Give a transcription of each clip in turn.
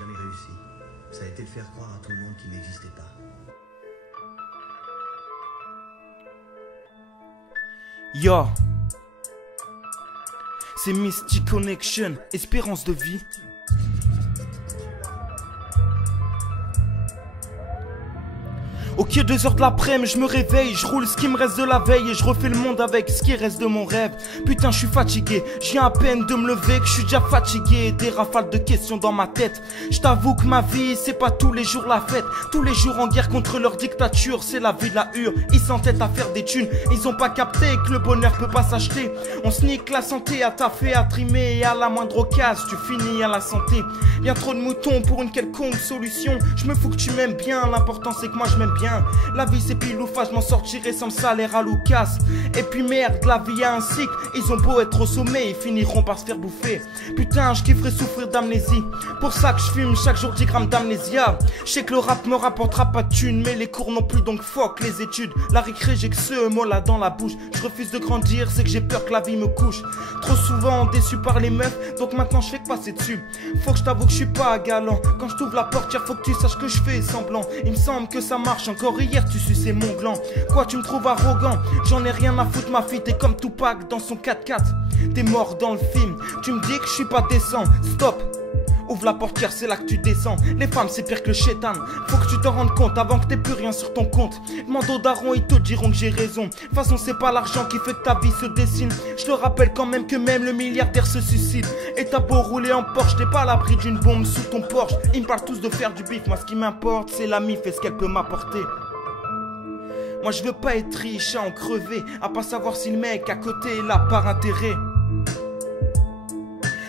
jamais réussi. Ça a été de faire croire à tout le monde qu'il n'existait pas. Yo, c'est Mystic Connection, espérance de vie. Ok, 2h de l'après-midi, je me réveille, je roule ce qui me reste de la veille et je refais le monde avec ce qui reste de mon rêve. Putain, je suis fatigué, je viens à peine de me lever, que je suis déjà fatigué, des rafales de questions dans ma tête. Je t'avoue que ma vie, c'est pas tous les jours la fête, tous les jours en guerre contre leur dictature, c'est la vie de la hure. Ils s'entêtent à faire des thunes, ils ont pas capté que le bonheur peut pas s'acheter. On se nique la santé à taffer, à trimer et à la moindre occasion, tu finis à la santé. Bien trop de moutons pour une quelconque solution, je me fous que tu m'aimes bien, l'important c'est que moi je m'aime bien. La vie c'est pile ou face, je m'en sortirai sans le salaire à Lucas. Et puis merde, la vie a un cycle, ils ont beau être au sommet, ils finiront par se faire bouffer. Putain, je kifferais souffrir d'amnésie, pour ça que je fume chaque jour 10 grammes d'amnésia. Je sais que le rap me rapportera pas de thunes, mais les cours non plus, donc fuck les études. La récré, j'ai que ce mot là dans la bouche. Je refuse de grandir, c'est que j'ai peur que la vie me couche. Trop souvent déçu par les meufs, donc maintenant je fais que passer dessus. Faut que je t'avoue que je suis pas galant, quand je t'ouvre la portière faut que tu saches que je fais semblant. Il me semble que ça marche, encore hier tu suçais mon gland. Quoi, tu me trouves arrogant? J'en ai rien à foutre, ma fille, t'es comme Tupac dans son 4x4. T'es mort dans le film, tu me dis que je suis pas décent. Stop, ouvre la portière, c'est là que tu descends. Les femmes c'est pire que le chétan, faut que tu t'en rendes compte avant que t'aies plus rien sur ton compte. Demande aux darons, ils te diront que j'ai raison. De toute façon c'est pas l'argent qui fait que ta vie se dessine. Je te rappelle quand même que même le milliardaire se suicide. Et t'as beau rouler en Porsche, t'es pas à l'abri d'une bombe sous ton Porsche. Ils me parlent tous de faire du bif, moi ce qui m'importe c'est la mif et ce qu'elle peut m'apporter. Moi je veux pas être riche à en crever, à pas savoir si le mec à côté est là par intérêt.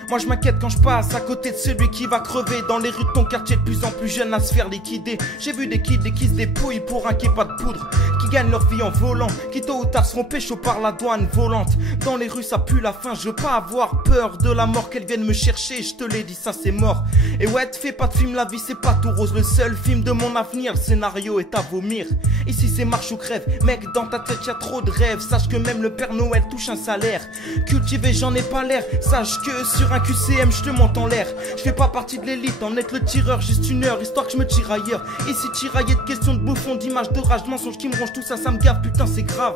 Moi je m'inquiète quand je passe à côté de celui qui va crever dans les rues de ton quartier de plus en plus jeune à se faire liquider. J'ai vu des kids qui se dépouillent pour un qui pas de poudre, qui gagnent leur vie en volant, qui tôt ou tard seront pécho par la douane volante. Dans les rues ça pue la faim, je veux pas avoir peur de la mort, qu'elle vienne me chercher, je te l'ai dit ça c'est mort. Et ouais te fais pas de film, la vie c'est pas tout rose, le seul film de mon avenir, le scénario est à vomir. Ici c'est marche ou crève, mec dans ta tête y'a trop de rêves, sache que même le Père Noël touche un salaire. Cultivé j'en ai pas l'air, sache que sur un QCM je te monte en l'air. Je fais pas partie de l'élite, en être le tireur juste une heure, histoire que je me tire ailleurs. Ici tiraillé de questions de bouffons, d'images, de rage, de mensonges qui me rongent, tout ça, ça me gave, putain c'est grave.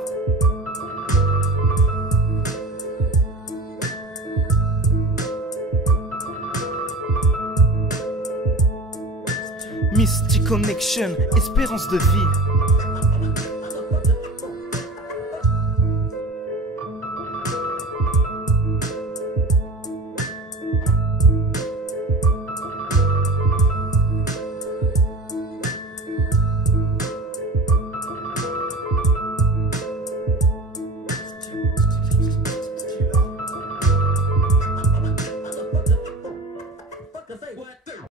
Mystic Connection, espérance de vie.